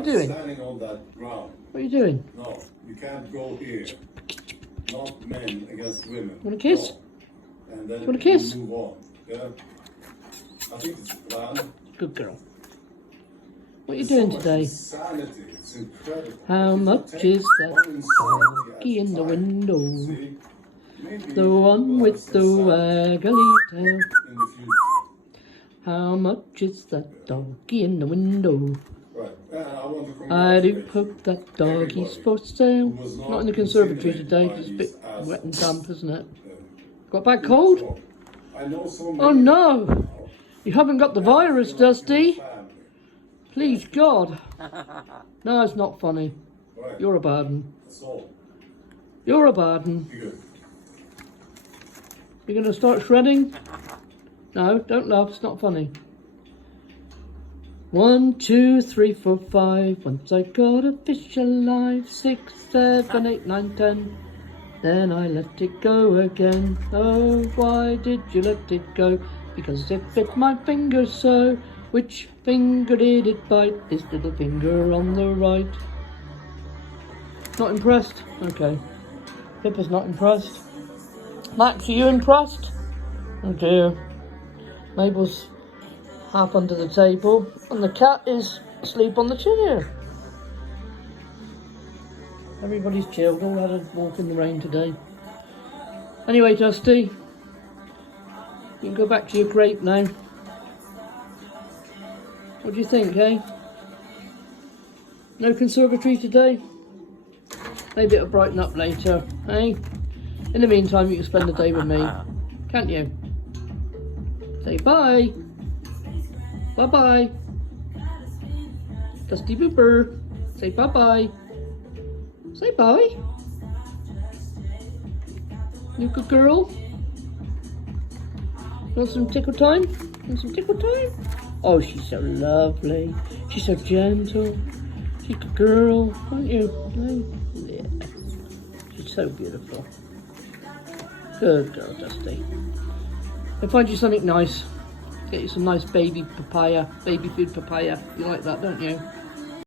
What are you doing? Standing on that ground. What are you doing? No, you can't go here. Not men against women. Want a kiss? No. And then Want a kiss? move on. Yeah. I think it's a plan. Good girl. What are you doing today? Sanity. It's incredible. How much is that doggy in the window? See? Maybe The one with the waggly tail. in the future. How much is that doggy in the window? Right. I want to I do congratulate hope that doggy's for sale. who was Not in the conservatory today, by it's a bit these wet and assholes. damp, isn't it? Got a bad cold? I know so many Oh no! You haven't got the virus, Dusty. family. Please, God. No, it's not funny. Right. You're a bad one. That's all. You're a bad one. Be good. You're going to start shredding? No, don't laugh. It's not funny. 1, 2, 3, 4, 5. Once I got a fish alive. 6, 7, 8, 9, 10. Then I let it go again. Oh, why did you let it go? Because it bit my finger so. Which finger did it bite? This little finger on the right. Not impressed? Okay. Pippa's not impressed. Max, are you impressed? Oh dear. Mabel's half under the table and the cat is asleep on the chair. Everybody's chilled, all had a walk in the rain today. Anyway, Dusty, you can go back to your grape now. What do you think, eh? No conservatory today? Maybe it'll brighten up later, eh? In the meantime, you can spend the day with me, can't you? Say bye. Bye-bye. Dusty Booper. Say bye-bye. Say bye. You good girl? Want some tickle time? Want some tickle time? Oh, she's so lovely. She's so gentle. She's a good girl, aren't you? Yeah. She's so beautiful. Good girl, Dusty. I'll find you something nice. Get you some nice baby papaya, baby food papaya. You like that, don't you?